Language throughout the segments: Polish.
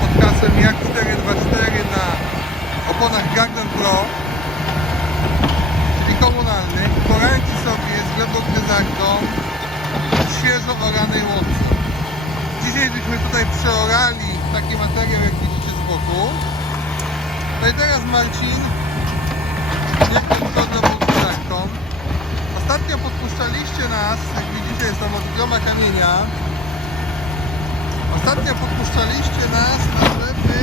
podcastem jak 424 na oponach Garden Pro. Czyli komunalnych poradzi sobie z glebokryzarką świeżo oranej łąki. Dzisiaj byśmy tutaj przeorali taki materiał jak widzicie z boku. No i teraz Marcin jak to wygląda pod Ostatnio podpuszczaliście nas, jak widzicie jest tam od kamienia. Ostatnio podpuszczaliście nas, żeby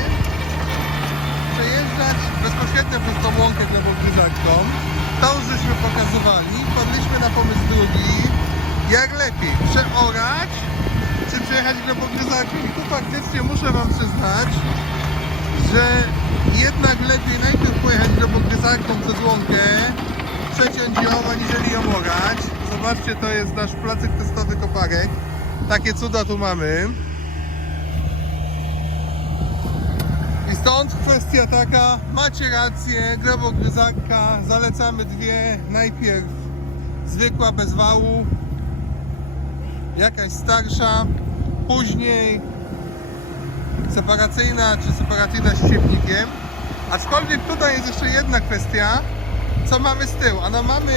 przejeżdżać bezpośrednio przez tą łąkę glebogryzarką. To już żeśmy pokazywali. Wpadliśmy na pomysł drugi. Jak lepiej, przeorać czy przejechać glebogryzarką? I tu faktycznie muszę Wam przyznać, że jednak lepiej najpierw pojechać glebogryzarką przez łąkę, przeciąć ją, aniżeli ją orać. Zobaczcie, to jest nasz placyk testowy koparek. Takie cuda tu mamy. Stąd kwestia taka, macie rację, glebogryzarka, zalecamy dwie, najpierw zwykła bez wału, jakaś starsza, później separacyjna czy separacyjna z siewnikiem. Aczkolwiek tutaj jest jeszcze jedna kwestia, co mamy z tyłu. Ano mamy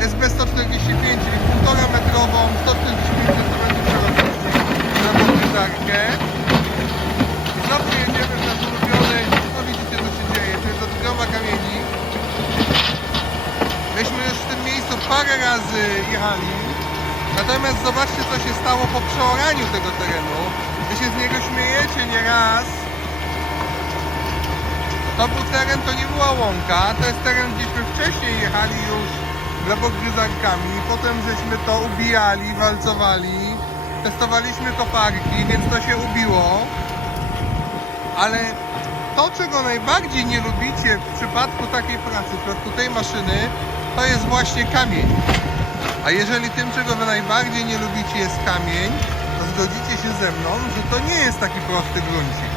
SB 145, czyli 1,5 metrową, 145 cm szerokości glebogryzarkę. Znowu jedziemy w nasz ulubiony, no widzicie co się dzieje, to jest od groma kamieni. Myśmy już w tym parę razy jechali, natomiast zobaczcie co się stało po przeoraniu tego terenu. Wy się z niego śmiejecie nieraz. To był teren, to nie była łąka, to jest teren, gdzieśmy wcześniej jechali już glebogryzarkami, potem żeśmy to ubijali, walcowali, testowaliśmy koparki, więc to się ubiło. Ale to, czego najbardziej nie lubicie w przypadku takiej pracy, w przypadku tej maszyny, to jest właśnie kamień. A jeżeli tym, czego wy najbardziej nie lubicie jest kamień, to zgodzicie się ze mną, że to nie jest taki prosty gruncik.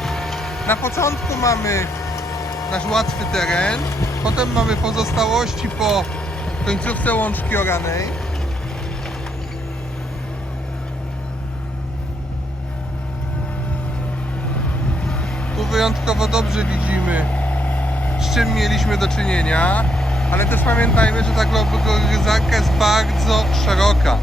Na początku mamy nasz łatwy teren, potem mamy pozostałości po końcówce łączki oranej, Tu wyjątkowo dobrze widzimy, z czym mieliśmy do czynienia, ale też pamiętajmy, że ta globogryzarka jest bardzo szeroka.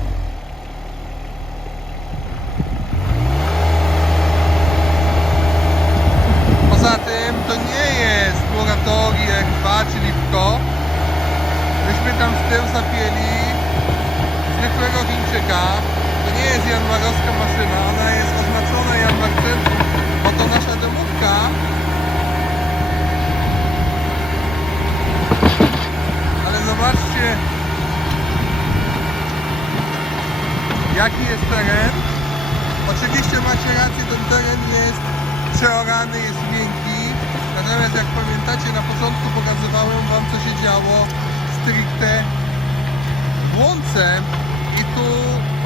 Poza tym to nie jest moratorium R2 czy Lipko. Myśmy tam z tyłu zapieli zwykłego Chińczyka. To nie jest janmarowska maszyna, ona jest oznaczona janmarcem, bo to nasza domówka. Ale zobaczcie, jaki jest teren. Oczywiście macie rację, ten teren jest przeorany, jest miękki. Natomiast jak pamiętacie, na początku pokazywałem Wam, co się działo stricte w łące i tu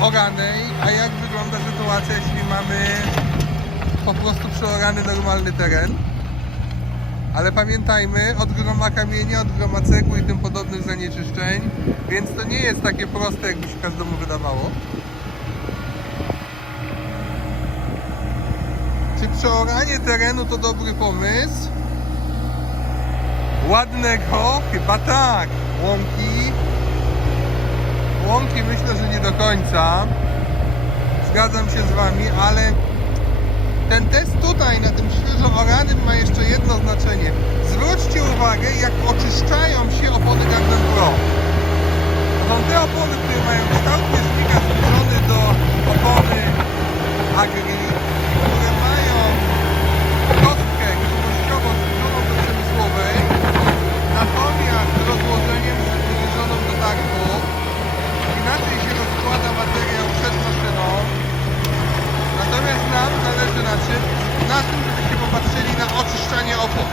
oranej, a jak wygląda sytuacja, jeśli mamy po prostu przeorany normalny teren. Ale pamiętajmy, od groma kamienia, od groma cegły i tym podobnych zanieczyszczeń, więc to nie jest takie proste, jakby się każdemu wydawało. Czy przeoranie terenu to dobry pomysł? Ładnego? Chyba tak. Łąki? Łąki myślę, że nie do końca. Zgadzam się z Wami, ale ten test tutaj na tym świeżo oranym ma jeszcze jedno znaczenie. Zwróćcie uwagę, jak oczyszczają się opony Garden Pro. To są te opony, które mają kształt bieżnika zbliżony do opony Agri, które mają kostkę grubościowo zbliżoną do przemysłowej, natomiast rozłożeniem zbliżoną do targu. Inaczej się rozkłada materiał przed maszyną. Natomiast nam zależy na czym? Na tym, żebyście popatrzyli na oczyszczanie opon.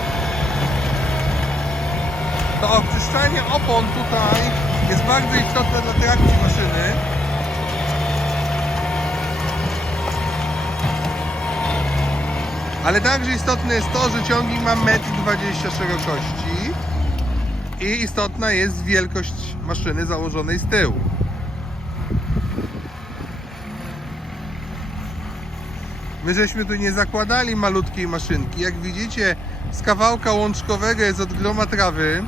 To oczyszczanie opon tutaj jest bardzo istotne dla trakcji maszyny. Ale także istotne jest to, że ciągnik ma 1,20 m szerokości i istotna jest wielkość maszyny założonej z tyłu. My żeśmy tu nie zakładali malutkiej maszynki. Jak widzicie, z kawałka łączkowego jest od groma trawy.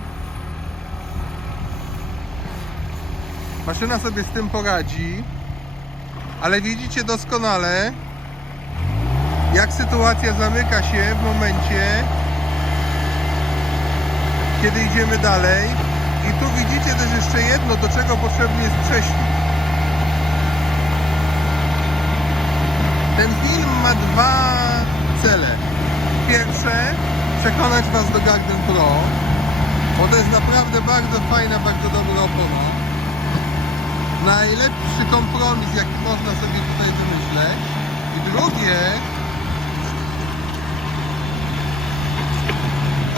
Maszyna sobie z tym poradzi, ale widzicie doskonale, jak sytuacja zamyka się w momencie, kiedy idziemy dalej. I tu widzicie też jeszcze jedno, do czego potrzebny jest prześwit. Ten film ma dwa cele. Pierwsze, przekonać Was do Garden Pro, bo to jest naprawdę bardzo fajna, bardzo dobra opona. Najlepszy kompromis, jaki można sobie tutaj wymyśleć. I drugie,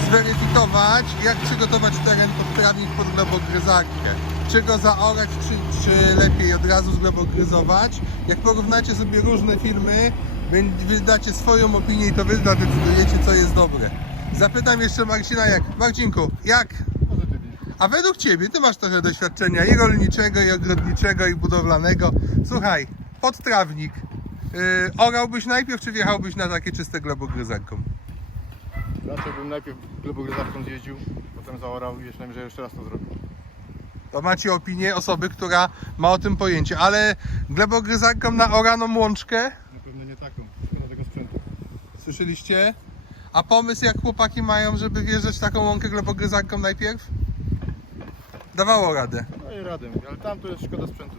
zweryfikować, jak przygotować teren pod pod glebogryzarkę. Czy go zaorać, czy, czy lepiej od razu zglebogryzować. Jak porównacie sobie różne filmy, wy wy dacie swoją opinię i to wy zadecydujecie, co jest dobre. Zapytam jeszcze Marcina jak. Marcinku, jak? A według Ciebie, Ty masz trochę doświadczenia i rolniczego, i ogrodniczego, i budowlanego. Słuchaj, podtrawnik. Yy, orałbyś najpierw, czy wjechałbyś na takie czyste glebogryzarką? Raczej bym najpierw glebogryzarką zjeździł, potem zaorał i myślałem, że jeszcze raz to zrobię. To macie opinię osoby, która ma o tym pojęcie, ale glebogryzarką na oraną łączkę, Na pewno nie taką, szkoda tego sprzętu. słyszeliście? A pomysł jak chłopaki mają, żeby wjeżdżać taką łąkę glebogryzarką najpierw? Dawało radę. No i radę, ale tam to jest szkoda sprzętu.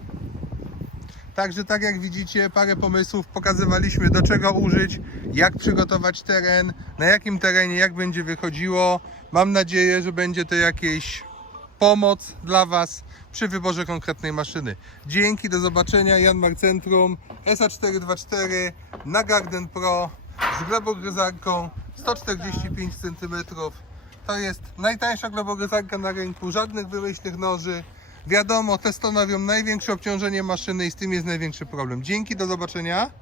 Także tak jak widzicie, parę pomysłów pokazywaliśmy do czego użyć, jak przygotować teren, na jakim terenie, jak będzie wychodziło. Mam nadzieję, że będzie to jakieś pomoc dla Was przy wyborze konkretnej maszyny. Dzięki, do zobaczenia. Jan Centrum SA424 na Garden Pro z glebogryzarką 145 cm. To jest najtańsza glebogryzarka na rynku, żadnych wymyślnych noży. Wiadomo, te stanowią największe obciążenie maszyny i z tym jest największy problem. Dzięki, do zobaczenia.